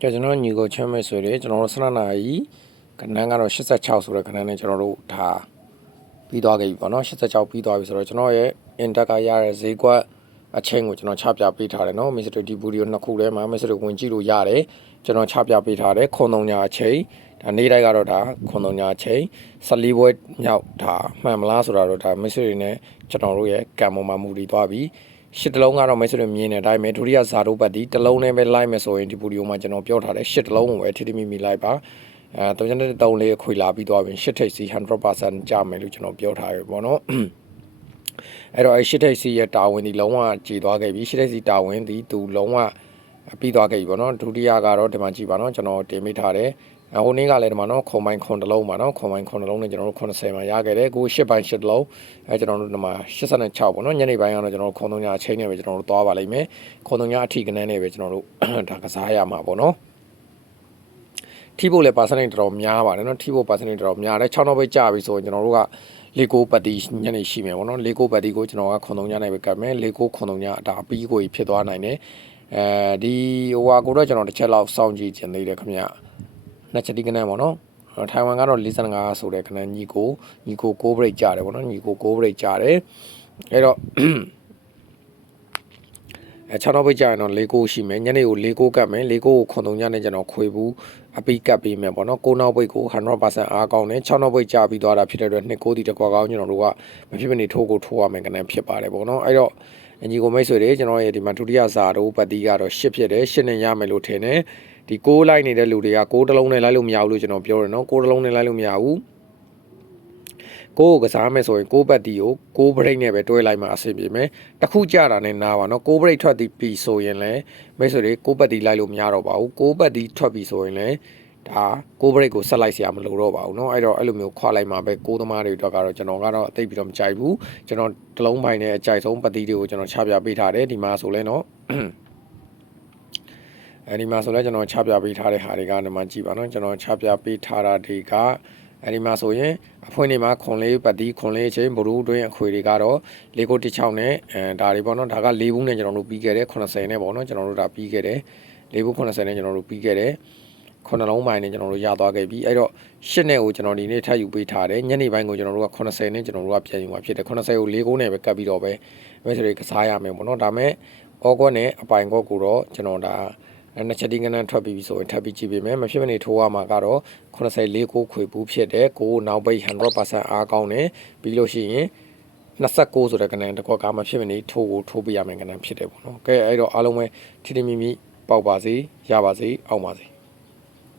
ကျွန်တော်ညီကိုချမ်းမဲ့ဆိုရဲကျွန်တော်တို့12နာရီခဏန်းကတော့86ဆိုတဲ့ခဏန်းနဲ့ကျွန်တော်တို့ဒါပြီးသွားခဲ့ပြီပေါ့နော်86ပြီးသွားပြီဆိုတော့ကျွန်တော်ရဲ့ index ကရတဲ့ဈေးကွက်အချိန်ကိုကျွန်တော်ချပြပေးထားတယ်နော် Mr. D video နှစ်ခုထဲမှာ Mr. ဝင်ကြည့်လို့ရတယ်ကျွန်တော်ချပြပေးထားတယ်ခွန်3ညအချိန်ဒါနေ့တိုင်းကတော့ဒါခွန်3ညအချိန်14ဘွဲမြောက်ဒါမှန်မလားဆိုတာတော့ဒါ Mr. တွေနဲ့ကျွန်တော်တို့ရဲ့ကံပေါ်မှာမူတည်သွားပြီရှစ်တလုံးကတော့ Mr. တွေမြင်တဲ့အတိုင်းပဲဒုတိယဇာတုပတ်ဒီတလုံးနဲ့ပဲလိုက်မယ်ဆိုရင်ဒီဗီဒီယိုမှာကျွန်တော်ပြောထားတယ်ရှစ်တလုံးကိုပဲထိထိမိမိလိုက်ပါ3လေးခွေလာပြီးသွားပြီရှစ်ထိပ်စီ 100% ကြမယ်လို့ကျွန်တော်ပြောထားရပေါ့နော်အဲ့တော့ရှစ်ထိပ်စီရဲ့တာဝန်ဒီလုံးဝကြည်သွားခဲ့ပြီရှစ်ထိပ်စီတာဝန်ဒီသူလုံးဝပြီးသွားခဲ့ပြီပေါ့နော်ဒုတိယကတော့ဒီမှာကြည့်ပါနော်ကျွန်တော်တင်မိထားတယ်ဟိုနေ့ကလည်းဒီမှာနော်ခွန်ပိုင်းခွန်တလုံးပါနော်ခွန်ပိုင်းခွန်တလုံးနဲ့ကျွန်တော်တို့80မှာရခဲ့တယ်ကို8ပိုင်း8လုံးကျွန်တော်တို့ဒီမှာ86ပေါ့နော်ညနေပိုင်းကတော့ကျွန်တော်တို့ခွန်3ညအချိန်နဲ့ပဲကျွန်တော်တို့သွားပါလိမ့်မယ်ခွန်3ညအထီကနန်းနဲ့ပဲကျွန်တော်တို့ဒါကစားရမှာပေါ့နော်ထိဖို့လည်း percentage တော်တော်များပါတယ်နော်ထိဖို့ percentage တော်တော်များတယ်6နောက်ပဲကြာပြီဆိုရင်ကျွန်တော်တို့ကလေးကိုပတ်တီညနေရှိမယ်ပေါ့နော်လေးကိုပတ်တီကိုကျွန်တော်ကခွန်3ညနဲ့ပဲကတ်မယ်လေးကိုခွန်3ညဒါအပီးကိုဖြစ်သွားနိုင်တယ်ဒီဟိုဟာကိုတော့ကျွန်တော်တစ်ချက်လောက်စောင့်ကြည့်ခြင်းသေးတယ်ခင်ဗျနှစ်ချက်ဒီကနန်းပေါ့နော်ထိုင်ဝမ်ကတော့45ဆိုတဲ့ခဏညီကို6 break ကြတယ်ပေါ့နော်ညီကို6 break ကြတယ်အဲ့တော့6နောက်ပိတ်ကြရင်တော့၄ကိုရှိမယ်ညနေကို၄ကိုကတ်မယ်၄ကိုကိုခွန်3ညနဲ့ကျွန်တော်ခွေဘူးအပီးကတ်ပေးမယ်ပေါ့နော်9နောက်ပိတ်ကို 100% အားကောင်းတယ်6နောက်ပိတ်ကြပြီးသွားတာဖြစ်တဲ့အတွက်2ကိုဒီတကွာကောင်းကျွန်တော်တို့ကမဖြစ်မနေထိုးကိုထိုးရမယ်ကနေဖြစ်ပါတယ်ပေါ့နော်အဲ့တော့ညီကိုမိတ်ဆွေတွေကျွန်တော်ရဲ့ဒီမှာဒုတိယဇာတို့ပတ်တီးကတော့10ဖြစ်တယ်10နဲ့ရမယ်လို့ထင်တယ်ဒီ6လိုက်နေတဲ့လူတွေက6တလုံးနဲ့လိုက်လို့မရဘူးလို့ကျွန်တော်ပြောတယ်နော်6တလုံးနဲ့လိုက်လို့မရဘူးကိုကစားမယ်ဆိုရင်6ဘတ်တီကို6 break နဲ့ပဲတွဲလိုက်မှအဆင်ပြေမယ်တခုကြတာနဲ့နားပါနော်6 break ထွက်ပြီးပြီဆိုရင်လည်းမိတ်ဆွေတွေ6ဘတ်တီလိုက်လို့မရတော့ပါဘူး6ဘတ်တီထွက်ပြီဆိုရင်လည်းဒါ6 break ကိုဆက်လိုက်စရာမလိုတော့ပါဘူးเนาะအဲ့တော့အဲ့လိုမျိုးခွာလိုက်မှာပဲ6သမားတွေအတွက်ကတော့ကျွန်တော်ကတော့အသိပြီးတော့မကြိုက်ဘူးကျွန်တော်တလုံးပိုင်းနဲ့အကြိုက်ဆုံးပတ်တီတွေကိုကျွန်တော်ချပြပေးထားတယ်ဒီမှာဆိုလဲเนาะအဲဒီမှာဆိုလဲကျွန်တော်ချပြပေးထားတဲ့ဟာတွေကဒီမှာကြည့်ပါနော်ကျွန်တော်ချပြပေးထားတာတွေကအဲဒီမှာဆိုရင်အဖွင့်နေမှာခွန်လေးပတ်တီခွန်လေးချင်းဘရူးတွင်းအခွေတွေကတော့၄ကို16နဲ့ဒါတွေပေါ့နော်ဒါက၄ဘူးနဲ့ကျွန်တော်တို့ပြီးခဲ့တယ်80နဲ့ပေါ့နော်ကျွန်တော်တို့ဒါပြီးခဲ့တယ်၄ဘူး80နဲ့ကျွန်တော်တို့ပြီးခဲ့တယ်ခုနှလုံးပိုင်းနဲ့ကျွန်တော်တို့ရသွားခဲ့ပြီအဲ့တော့8နဲ့ကိုကျွန်တော်ဒီနေ့ထပ်ယူပေးထားတယ်ညနေပိုင်းကိုကျွန်တော်တို့က80နဲ့ကျွန်တော်တို့ကပြန်ယူမှာဖြစ်တယ်80ကို၄ကိုနဲ့ပဲကတ်ပြီးတော့ပဲမဲဆိုတွေကစားရမယ်ပေါ့နော်ဒါမဲ့အောကွက်နဲ့အပိုင်ကွက်ကိုတော့ကျွန်တော်ဒါနှစ်ချက်ဒီကနန်းထွက်ပြီးဆိုရင်ထပ်ပြီးကြည့်ပေးမယ်မဖြစ်မနေထိုးရမှာကတော့84ကိုခွေဘူးဖြစ်တယ်ကိုနောက်ပိတ် 100% အားကောင်းတယ်ပြီးလို့ရှိရင်29ဆိုတဲ့ကနန်းတစ်ခွက်ကမဖြစ်မနေထိုးကိုထိုးပေးရမယ်ကနန်းဖြစ်တယ်ပေါ့နော်ကဲအဲ့တော့အားလုံးပဲထိထိမိမိပေါက်ပါစေရပါစေအောင်ပါစေ